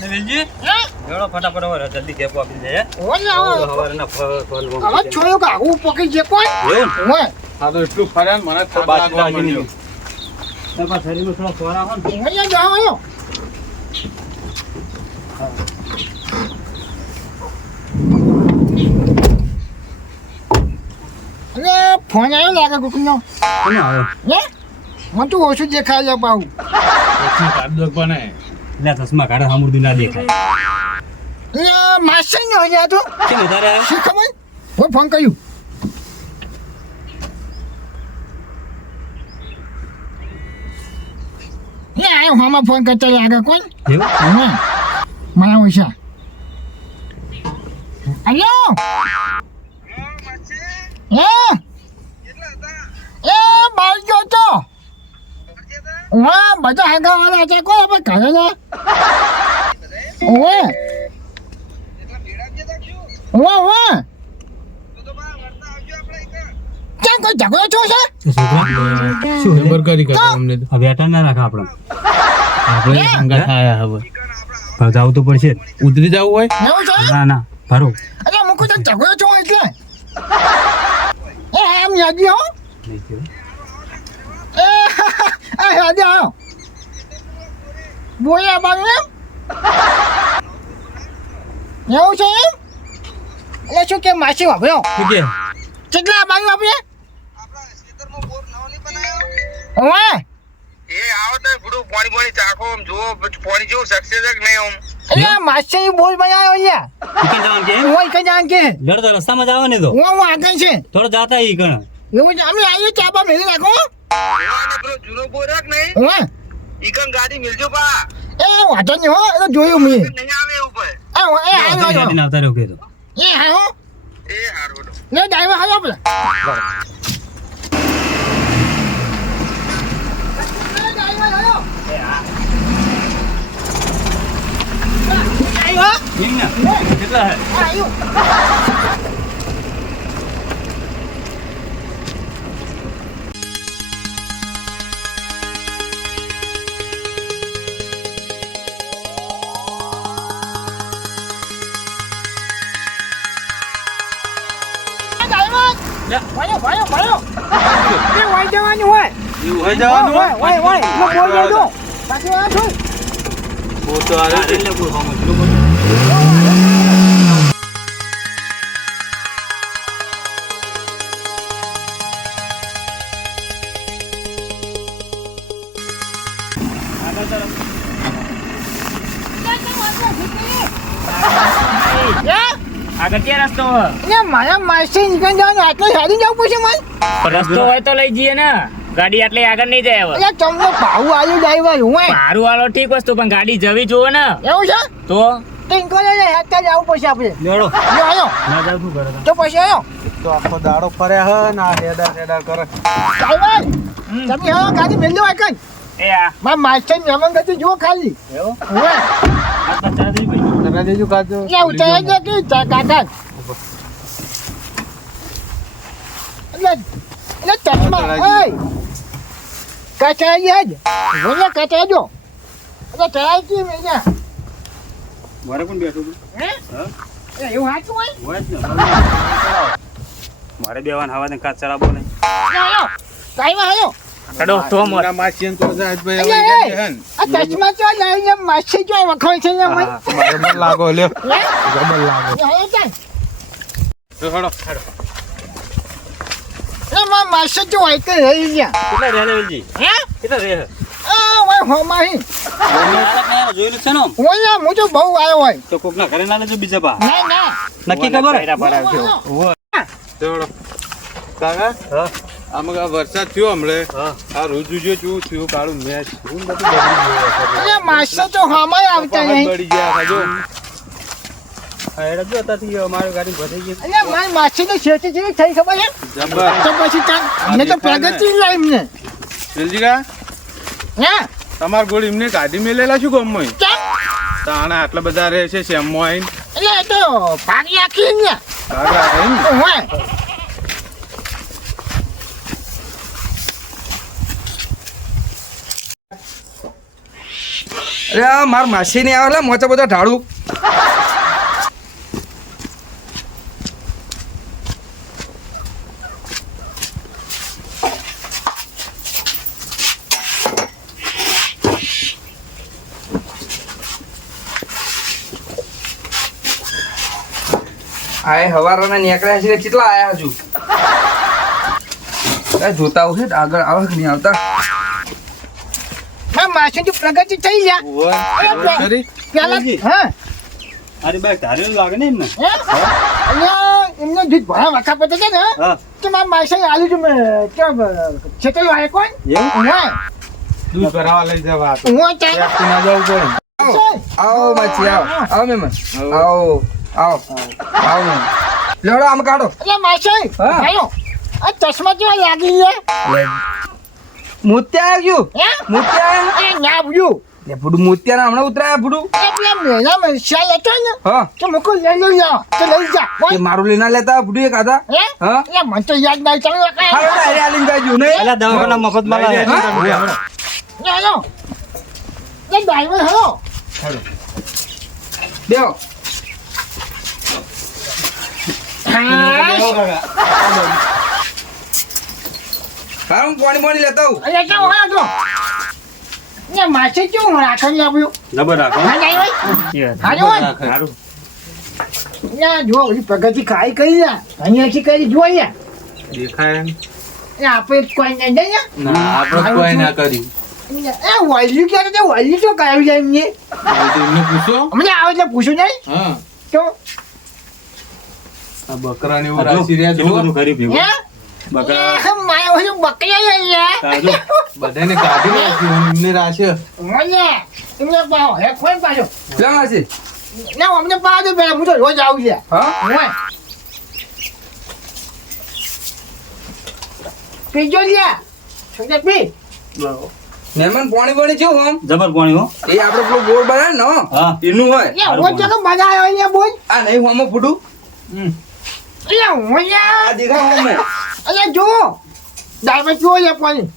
વેલજી જોડો ફટાફટ હવે જલ્દી કેપો આપી દે ઓલે હવારના ફોન હવે છોયો કે આવું પકડી જે કોઈ એવું ઓય આ તો એટલું ફર્યા ને મને થાક લાગવા માંડ્યો. તમારા શરીરમાં થોડો ખોરાક હોય ને ઓય જાવ આયો અરે ફોન આવ્યો લાગે કુકનો કોનો આવ્યો હે મને તો ઓછું દેખાય છે પાઉ પછી કાઢ દો પણ એ. લે ચશ્મા કાઢે સામુરદું ના દેખાય એ માસ્ટર નો હજા તો કેમ વધારે આવ્યો શી ખબર હું ફોન કર્યું એ આયો હમણાં ફોન કરતા લાગે કોણ એવું હા મારા ઓછા હલો એ બાર ગયો તો હા બધા આગા વાળા છે કોઈ આપણે ઘરે ને ઓવે ઓવે ઓવે ક્યાં કોઈ ઝઘડો છો છે છોકરા શું જબર કરી કરે અમને તો. હવે અટા ના રાખે આપણે આપણે સંગાથ આયા હવે. હવે જવું તો પડશે ઉતરી જવું હોય એવું છે ના ના ભરો અરે મુકુ તો ઝઘડો છો એટલે એ આમ યાદી હો એ આ યાદી આવો બોલ્યા બાંગ એવું છે એમ એટલે શું કે માસી વાપર્યો શું કે કેટલા બાંગ વાપરે ઓવે એ આવો તો બધું પાણી ચાખો આમ જુઓ પાણી જેવું સક્સેસ કે નહીં આમ એટલે માસી બોલ બનાવ્યો યાર ટીકન જવાનું કે ઓય કઈ જાણ કે લડતો રસ્તામાં જવા ને તો હું આગળ છે થોડો જાતા ઈ કણ એવું છે અમે આવીએ ચાપા મેલી રાખો અને પેલો જૂનો બોરક નહીં ઓવે ઈકન ગાડી મિલજો પા એ વાંધો નહીં હો એ તો જોયું મેં નહીં આવે ઉપર એ આવ્યો ગાડીને આવતા રહ્યો કે તો એ હા હો એ હારું ને ડ્રાઈવર હાલો પેલા કેટલા હે ભાઈઓ ભાઈઓ ભાઈઓ એ વાઈ જવાનું હોય એવું હોય જવાનું હોય વાય વાય લો બોલ દો બાકી આ જોઈ ફોટો આવે છે. એટલે કોઈ હોમ જ આગળ ક્યાં રસ્તો એ મારા માસી નીકળી જવાનું આટલો સારી જવું પડશે મને રસ્તો હોય તો લઈ જઈએ ને ગાડી આટલી આગળ નહીં જાય હવે એટલે તમને ભાવ આવ્યું ડ્રાઈવર હું મારું વાળો ઠીક વસ્તુ પણ ગાડી જવી જોવે ને એવું છે તો ટિંકો ને હેતા જવું પડશે આપણે લેડો લ્યો આયો ના જાવ શું કરે તો પછી આયો તો આખો દાડો ફર્યા હ ના હેડા હેડા કરે. ડ્રાઈવર તમે હવે ગાડી મેલ દો આકન એ આ મારા માસ્ટર મેમન ગતિ જુઓ ખાલી એવું ઓવે આ પચાસ દઈ ભાઈ કરા દેજો કાજો. એટલે ઉતારે છે કે કાકા એટલે ચશ્મા ઓય કચાઈ જ બોલે કચાઈ દો એટલે તરાઈ કી મેં મારે કોણ બેઠું હે હા એ એવું હાચું હોય હોય જ ને મારે બેવાન હવા ને કાચ ચડાવો નહીં આયો કાઈમાં આયો કડો તો મોર મારા માસીને તો સાહેબભાઈ એટલે હવે એ કે હે ને. આ ચશ્મા ચો લાવીને માસી જો વખોય છે ને મય જબર લાગો લ્યો હે જબર લાગો. એ હવે ચાલ તો હેડો. એ માં માસી જો હોય કે રહી ગયા કેટલા રહે લેવલજી હે કેટલા રહે આ ઓય હોમાહી જોયેલું છે ને ઓય હું તો બહુ આવ્યો હોય તો કોક ના ઘરે ના લેજો બીજા બા ના ના નક્કી ખબર હે? તો હેડો. કાકા હા આમાં આ વરસાદ થયો હમણે હા આ રોજુ જો ચૂ થયું કાળું મેચ હું બધું બગડી ગયું. એટલે માસી તો હોમાય આવતા કપાસ નહીં બળી ગયા ખાજો. આ હેડા જો અત્યારથી અમારી ગાડી ભરાઈ ગઈ એટલે મારી માસી તો છેટી જેવી થઈ ખબર છે જબર. તો પછી મને તો પ્રગતિ લાઈમ ને વેલજીકા હે તમાર ગોળ એમને કાઢી મેલેલા શું ગમમાં કેમ તાણા આટલા બધા રહે છે શેમમાં આવીને એટલે એ તો ભાગી આખી ને ભાગ રાખે ને. હોય અરે આ માર માસી ને આવે મોચા બધા ઢાળું. આ હવારના નીકળ્યા છે કેટલા આયા હજુ જોતા આવું છે આગળ આવે કે નહીં આવતા. માસી પ્રગતિ થઈ ગયા પેલા હા અરે બાઈક ધારેલું લાગે ને એમને. એમને દૂધ ભરા વખા પડે છે ને હા તો મારા માસી આલુ તમે છેતરી વાય કોણ એવું દૂધ ભરાવા લઈ જવા તો હું ચાલ એકથી ના જવું પડે. આવો માછી આવો મહેમાન આવો આવો આવો મહેમાન. લેવડો આમ કાઢો. એટલે માસી હા. ભાઈઓ આ ચશ્મા કેવા લાગી છે મોતિયા આવ્યું હે મોતિયા એ ના ભૂયું લે ભૂડું મોતિયા હમણાં ઉતરાયા ભૂડું. એટલે મેળામાં શાલ હતો ને હા તો મૂકો લઈ લઈ જાઓ તો લઈ જા કે મારું લઈને લેતા ભૂડું એક આધા. હે હા એટલે મને તો યાદ નહીં તમે હાલો ને અરે આલીને જાજો નહીં. પેલા દવાખાના મફતમાં લાવે. હેલો એ ડ્રાઈવર હેલો બેહો. હારું હું પાણી લેતા આવું. અરે કેવું હોય તો ને માછે કેવું રાખી આપ્યું જબર રાખો. હા ડ્રાઈવર હાજો હોય સારું. ના જો ઓલી પ્રગતિ ખાઈ કરી લે અહીંયાથી કરી જો અહીંયા દેખાય એમ? એ આપણે કોઈ નહીં જાય ના આપણે કોઈ ના કર્યું. એ વલ્યું ક્યારે તે વલ્યું તો કરાવી જાય એમને એમને પૂછો. અમને આવે એટલે પૂછું નહીં હા તો આ બકરાને એવું રાશી રહ્યા કેટલું જુઓ. બધું કર્યું ભેગું. હે બકરા મારે ઓલું બકરી અહીંયા તાજો. બધાને કાઢી નાખ્યું એમને રાશે. મને એમને પાવ હે કોઈ પાછો લે માસી. ના અમને પાવ દે પેલા હું તો રોજ આવું છે હા હોય પીજો લ્યા સમજે પી મહેમાન પાણી કેવું આમ જબર પાણી હો. એ આપણે પેલો બોર બનાવે ને હો, હા એનું હોય. યા રોજ જગહ મજા આવે અહીંયા બોલ આ નહીં હોમો ફૂટું. યા હું યા આ દેખાય હોમો. અલ્યા જો ડાયમંડ જો લે પાણી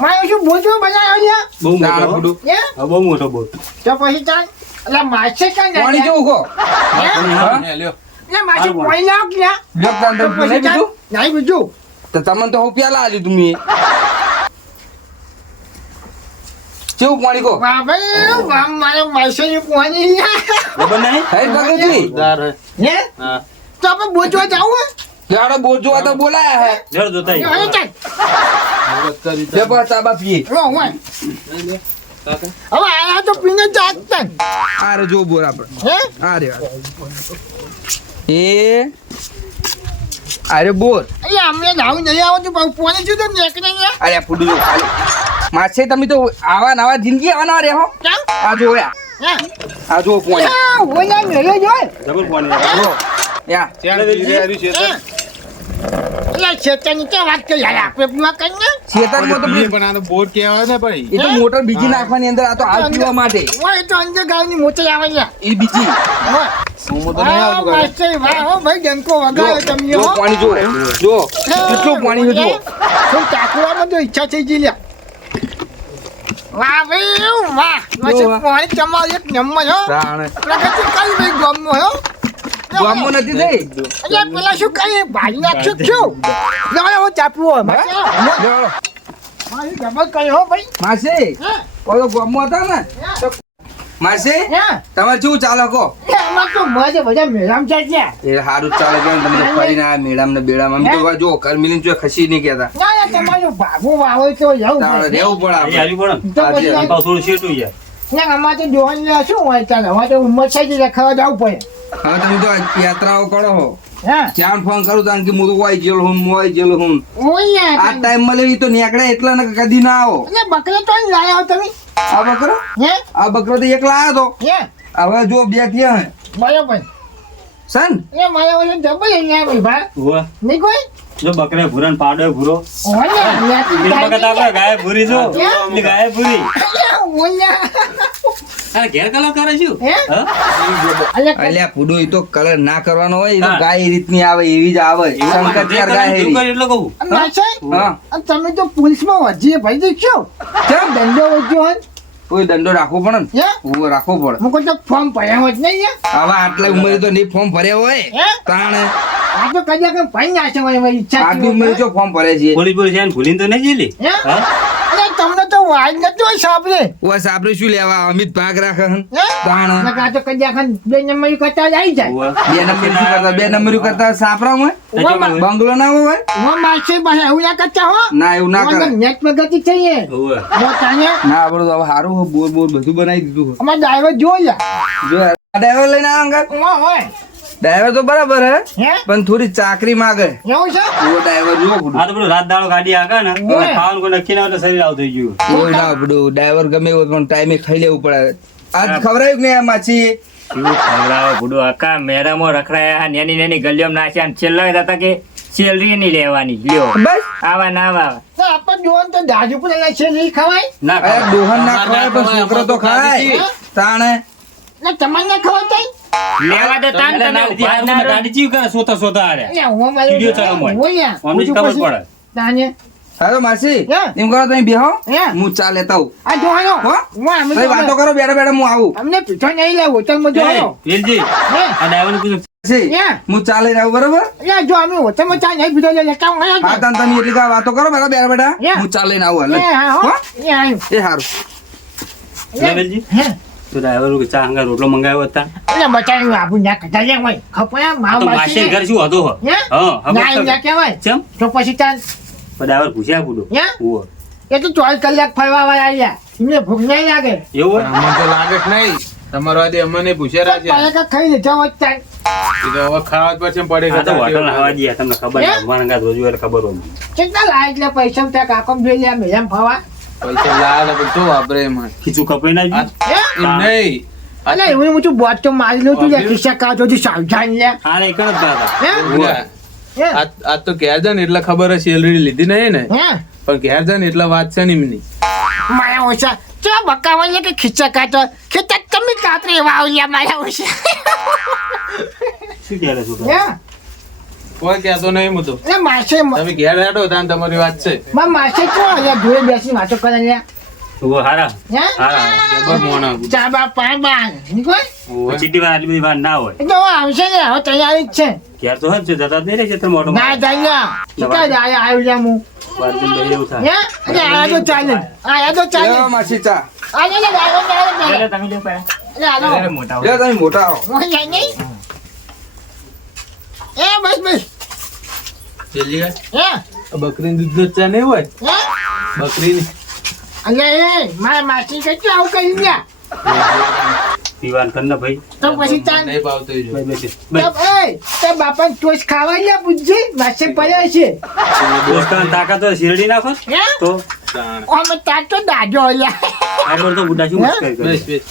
મારે શું બોલતો બનાવ્યો લ્યા બહુ મોટો તારા હો. ફૂટું. હે હા, બહુ મોટો બોટ. તો પછી ચાલ એટલે માછે કાંઈ ના પાણી લ્યા. કેવું કહો. હા. ને લ્યો. એટલે માછે પાણી લાવ લ્યા લ્યો તાન તો તમે પછી નહીં ચાલ બીજું નહીં બીજું તો તમને તો હું પ્યાલા આલી તું કેવું પાણી કહો. વાહ ભાઈ વાહ મારે માછેની પાણી લ્યા જબર નહીં. હે ભગતજી જોરદાર હે. હે હા તો આપણે બોચવા જાવું લેવડો બોર જોવા તો બોલાયા હે. જર જોતા હે આવીએ. ચાલ મુહૂર્ત કરી લે બસ ચા બા પીએ. રો હોય લઈ લે. કાકા. હવે આયા તો પીને જાગતા આ રે જો બોર આપણે. હે આ રે એ આ રે બોર. એટલે અમને નાવું નહીં આવતું પણ પાણી જુદો નીકળે લ્યા અરે ફૂડું જો ખાલી. માછે તમે તો આવા નવા જિંદગી આવા રહે હો. ચાલ આ જો યા હે આ જો પાણી. ઓલા મેળે જોય જબર પાણી. જો યા ચાલ ધીરે હારી છે તો. એટલે ચેતન કે વાત કરી યાર આપણે પીવા કરીને ખેતરમાં તો પીએ પણ આનો બોર કહેવાય ને ભાઈ. એ તો મોટર બીજી નાખવાની અંદર આ તો હાલ પીવા માટે ઓય તો અંદર ગાયની મોટી આવે લ્યા એ બીજી. ઓય હું તો નહીં આવતું કાકા. માસ્ટર વાહ હો ભાઈ ડંકો જો વગાડો તમે જો હો પાણી જો જો કેટલું પાણી છે જો. હું ચાકવામાં તો ઈચ્છા થઈ ગઈ લ્યા વાહ ભાઈ વાહ જો, પછી પાણી તમારે એક નંબર હો તાણે. પ્રગતિ કઈ ભાઈ ગામમાં હો ગામમાં નથી થઈ. એટલે પેલા શું કઈ ભાઈ નાખશું શું ના હું ચાપવું હોય મારે જો, ડબલ કર્યો હો ભાઈ માસી હે ઓલો ગામમાં હતા ને તો માસી હે તમારે શું ચાલે કહો. એમાં તો મજે બધા મેળામ છે ત્યાં એ સારું જ ચાલે કેમ તમને ફરીને આ મેળામ ને બેડામ અમે તો જો ઘર મિલીને જો ખસી નહીં કહેતા. ના ના તમારું ભાગું વાવો તો જવું તાણે પડે. રહેવું પડે અહીં આપણે. હારી પડે ને. તો આજે પછી આમ તો થોડું શેઠું યાર. ના અમારે તો જોવાનું શું હોય ચાલે અમારે તો ઉંમર થઈ ગઈ ખાવા જવું પડે હવે તમે તો યાત્રાઓ કરો હો. હા ચાર ફોન કરું તાણ કે હું તો વાઈ જેલો હું વાઈ જેલો હું. ઓય આ ટાઈમ માં લેવી તો નીકળે એટલા ને કદી ના આવો. એટલે બકરો તો અહીં લાયા હો તમે આ બકરો હે આ બકરો તો એકલા આવ્યો તો હે હવે જો બે થયા હે બરોબર સન. એ મારા ઓલે ડબલ અહીંયા ભાઈ ભા ઉવ્વ. નહીં કોઈ જો બકરે ભૂરા ને પાડો ભૂરો. ઓય ત્યાંથી એક વખત આપણે ગાય ભૂરી જો. ક્યાં? પેલી ગાય ભૂરી. ઓય અરે ઘેર કલર કરે છું. હે હા? અલ્યા અલ્યા ફૂડો એ તો કલર ના કરવાનો હોય એ તો હા. ગાય એ રીતની આવે એવી જ આવે એવું શંકર જે ચાર કલર ગાય જેવું હેરી. કરે એટલે કહું. ના છે હા તમે તો પોલીસમાં વજીએ ભાઈ દેખશો કેમ દંડો વજ્યો હોય કોઈ દંડો રાખવો પડે ને હે હું રાખવો પડે હું કોઈ તો ફોર્મ ભર્યા હોય જ નહીં યાર. હવે આટલા ઉંમરે તો નહીં ફોર્મ ભર્યા હોય હે તાણે આ તો કદાચ કે ભાઈ ના છે મારી ઈચ્છા આટલી ઉંમરે જો ફોર્મ ભરે છે પોલીસ પોલીસ એને ભૂલીને તો નહીં જીલી હે અરે તમને તો વાજ નતો સાંભળે ઓય સાપરે શું લેવા અમિત ભાગ રાખે હન હે તાણે નકા તો કદાચ બે નંબર કરતા જ આવી જાય. બે નંબર શું કરતા બે નંબર કરતા સાપરા હોય બંગલો ના હોય હું માસી પાસે એવું ના કરતા હો ના એવું ના કરે નેટ પ્રગતિ થઈ હે મોટાને ના આપણું તો હવે સારું હોય, બોર બોર બધું બનાવી દીધું હોય. અમાર ડ્રાઈવર જોયા જો આ ડ્રાઈવર લઈને આવ અંગત હોય ડ્રાઈવર તો બરાબર હે હે પણ થોડી ચાકરી માંગે એવું છે એવો ડ્રાઈવર જો બધું આ તો પેલું રાત દાડો ગાડી આગળ ને ઓય. ખાવાનું કોઈ નક્કી ના હોય તો શરીર આવું થઈ ગયું કોઈ ના બધું ડ્રાઈવર ગમે એવો પણ ટાઈમે ખાઈ લેવું પડે આજ ખવડાવ્યું કે નહીં આ માછી કેવું ખવડાવો ભૂડું આખા મેળામાં રખડાયા નાની નાની ગલીઓમાં નાખ્યા અને છેલ્લા હતા કે સેલરી નહીં લેવાની લ્યો બસ આવા ના આવા તો આપણ જોવાનું તો દાજુ પણ છે નહીં ખવાય ના અરે ખાવા. ડોહન ના ખવાય પણ છોકરો તો ખાય તાણે ને તમારે ના ખવાય તઈ લેવા દો તાન એટલે તમે ના ઉભા ઉધી ના રહો. ગાડી ચીવ કરે સોતા સોતા આરે એટલે હું મારે વિડીયો ચાલુ હોય. હોય અમને જ ખબર પડે. તાને હાલો માસી હે? એમ કરો તમે બેહો હે? હું ચા લેતા આવું આ જોવાનો હો? હું અમે તમે વાતો કરો બેઠા બેઠા હું આવું અમને પીછો નહીં લેવો હોટલમાં જોવાનો વેલજી હે આ ડ્રાઈવરને પૂછો માસી, હે? હું ચા લઈને આવું બરોબર એટલે જો અમે હોટલમાં ચા નહીં પીધો લેતા હું હા અહીંયા તમે તમે એટલી કાંઈ વાતો કરો બેઠા બેઠા બેઠા હે? હું ચા લઈને આવું જ. એ હાલ હા હો હો? એ આવ્યું એ સારું લે વેલજી હે તો ડ્રાઈવર ચા હંગા રોટલો મંગાવ્યો હતા એટલે બચાવ્યું આપું ના કઢા જાય હોય ખપયા આ મા તો માસી ઘર શું હતો હો? હે? હા હવે ના એમ ના કહેવાય ચમ તો પછી તાન પણ ડ્રાઈવર પૂછ્યા પૂડો હે? ઓહો. એ તો 24 કલાક ફરવા વાળા આવ્યા એમને ભૂખ નહીં લાગે એવું હોય? અમને તો લાગે જ નહીં તમારો આજે અમને પૂછ્યા છે પાયા કા ખાઈ લીધા હોત તાન એ તો હવે ખાવા જ પડશે પડે આ તો હોટલના હવા દઈએ તમને ખબર હે? નહીં ભગવાન હંગાત રોજ હોય એટલે ખબર હોય કેટલા લાય એટલે પૈસા ત્યાં કાકમ જોઈ લે મેજામ ફરવા પૈસા લાવે તો બધું વાપરે એમાં ખીચું કપાઈ ના ગયું? હે એમ નહીં અલે એવું હું તું બોટ તો મારી લઉં તું લે ખિસ્સા કાઢો તું સાવધાન લે આ એક જ દાદા હે ઉલા, હે આજ તો ઘેર જાય ને એટલે ખબર હશે સેલરી લીધી નહીં ને હે પણ ઘેર જાય ને એટલે વાત છે ને એમની માયા ઓછા ચા બકાવા લે કે ખિસ્સા કાઢો ખિસ્સા તમે કાતરે વાવલિયા માયા ઓછા શું કહે છે છોકરા? હે કોઈ કહેતો નહીં હું તો એટલે માસે તમે ઘેર હેડો તાન તમારી વાત છે માં માસે તો અહીંયા જોડે બેસી વાતો કરે લે ઓહો, હારા હે હારા જબર મોણા ચા બા પાણ બા નીકળ ઓવે. ચીટી વાર આટલી બધી વાર ના હોય એ તો હવે આવશે ને હવે તૈયારી જ છે ઘેર તો હજ જતા જ નહીં રહે છે મોટો ના જાય ચીકા જાય આવ્યું લે હું વાર દિન ભાઈ એવું થાય હે એટલે આયા તો ચાલે આયા તો ચાલે લ્યો માસી ચા આલે લે ચાલો લે તમે લ્યો પહેલા. લે હાલો અરે મોટા લ્યો તમે મોટા હો હું જાય નહીં એ બસ બસ જલ્દી કર. હે આ બકરીનું દૂધ નો ચા નહીં હોય હે બકરીની અલે એ મારા માસી કેટલું આવું કરી ગયા પીવાન કર ને ભાઈ તો પછી તાન નહીં ભાવતો એ જો. ભાઈ બેસી તે બાપા ટોચ ખાવા લે પૂછજે માસે પડ્યા છે દોસ્તાન તાકાત હોય શેરડી નાખો હે તો તાણ. અમે તાર તો દાજો લ્યા આગળ તો બુડા શું હે? મુશ્કેલ કરે બેસ બેસ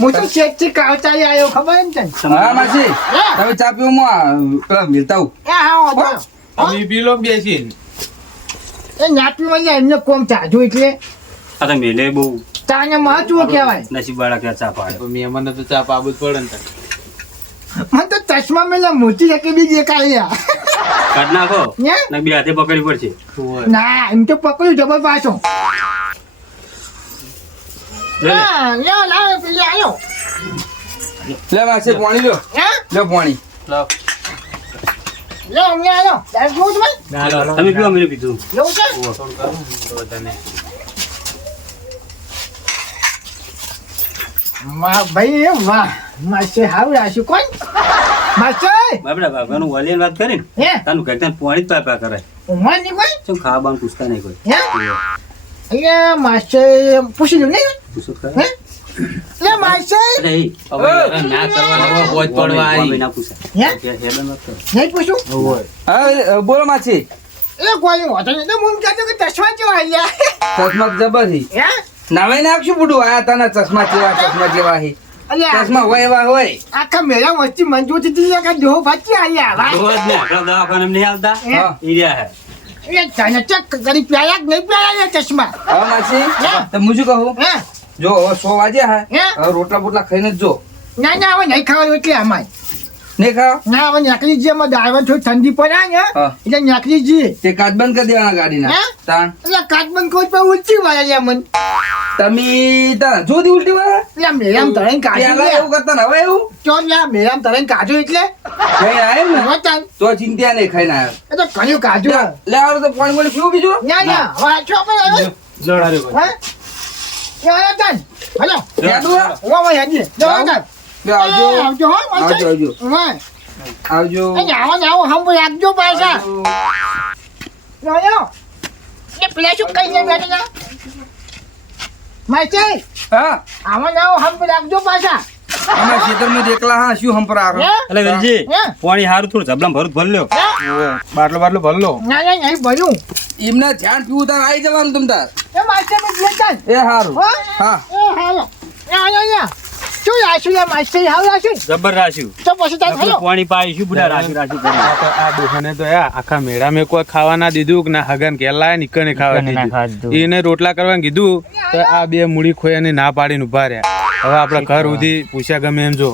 હું તો શેકથી કાવતા આવ્યો ખબર એમ તને હા માસી હે તમે ચા પીવો હું પેલા મિલતા આવું એ હા વાંધો તમે પી લો બેસીને એ નાપી માં એમને કોમ ચાજુ એટલે આ તો મેલે બહુ તાને મહત્વ કહેવાય નસીબ વાળા કે ચા પાડે પણ મહેમાનને તો ચા પાવું જ પડે ને તાર. મને તો ચશ્મા મેલા મોટી એક બી દેખાય કાઢ નાખો હે ને બે હાથે પકડી પડશે ઓવે. ના એમ તો પકડ્યું જબર પાછો લે લે. હા લ્યો લાવ પેલી આવ્યો લે માસી પાણી લ્યો હે લ્યો પાણી લાવ. લ્યો અમને આવ્યો તારે જોઉં છે ભાઈ તમે પીવા મેં પીધું એવું છે થોડું કરું ને તો વધારે નહીં. વાહ ભાઈ વાહ માસે હાવ રાખ્યું કોણ માસે બાપડા બાપાનું વાલીને વાત કરીને હે તાનું ઘર ત્યાં પાણી જ પાપા કરે ઉમર ની કોઈ શું ખાવા બાવાનું પૂછતા નહીં કોઈ હે અહીંયા માસે પૂછી લ્યું નહીં પૂછો તો હે ખરા. લે માસે અરે એ, હવે હેરાન ના કરવાના હવે પહોંચ પડવા વામી આવી. ના પૂછાય. હે ઘેર હેડો ન કરો. નહીં પૂછું હા બોલો માસી એ કોઈ હોતો નહીં તો હું કહેતો કે ચશ્મા કેવા આવ્યા ચશ્મા જબર હી હે નાવે નાખશું બુડું આયા તાના ચશ્મા જેવા હી અલ્યા ચશ્મા હોય એવા હોય આખા મેળા વચ્ચે મંજૂર થી કે જો ભાચી આવ્યા તો જ ને, આપણા દવાખાને નહીં હાલતા હા. ઈ રહ્યા હે. એ તને ચક કરી પ્યાયા કે નહીં પ્યાયા એ ચશ્મા હા માસી હે? તો હું શું કહું હે જો હવે 100 વાગ્યા હે? હે હવે રોટલા બોટલા ખાઈને જ જો ના ના હવે નહીં ખાવાનું એટલે અમાય નહીં ખાવ ના હવે નીકળી જઈએ અમે ડ્રાઈવર થોડી ઠંડી પડે ને હા. એટલે નીકળી જઈએ તે કાચ બંધ કરી દેવાના ગાડીના હે? તાણ એટલે કાચબંધ કોઈ પણ ઊંચી વાળા લે મન તમે તાર જોધી ઉલટી વાળા એટલે મેરામ તળાઈને કાઢ્યું પેલા લે. એવું કરતા ને હવે એવું ચો લે મેરામ તળાઈને કાઢ્યું એટલે કઈ આયે ને વતન તો ચિંતા નહીં ખાઈને આવ્યો એ તો કયું કાઢ્યું લે આવો તો પાણી પાણી પીવું બીજું ના ના હવે આછો આપણે આવ્યો લડાડ્યો ભાઈ. હે એ આવ્યો તન હલો યાદુ હા? વા વા યાદી જો જાઓ. તન લે આવજો આવજો હો આવજો, આવજો. વાહ આવજો એ આવો હમ રાખજો પાછા યો એ પેલા શું કઈ લે બેઠા માચે હા આવો હમ રાખજો પાછા અમે ખેતરમાં જ એકલા હા શું હંપરા આખો હે? એટલે વેલજી હે? પાણી સારું થોડું ઝબલામ ભરું ભર લ્યો હે? બાટલો બાટલો ભરલો ના ના નહીં ભર્યું એમને ધ્યાન પીવું તાર આવી જવાનું તમ તાર એ માચે મેં લેતા એ હારું હા એ હાલો યા શું રાખ્યું યા માસ્ટર હાલ રાખ્યું જબર રાખ્યું તો પછી તાર આપણું હાલો પાણી પાઈશું બુડા રાખ્યું કરી આ દુકાને તો આખા મેળા મેં કોઈ ખાવા ના દીધું કે ના હગન કેલા નીકળને ખાવા નીકળને ના ખાવા દીધું દીધું. એને રોટલા કરવા કીધું તો આ બે મૂડી ખોઈ અને ના પાડીને ઉભા રહ્યા હવે આપડા ઘર સુધી પૂછ્યા ગમે એમ જો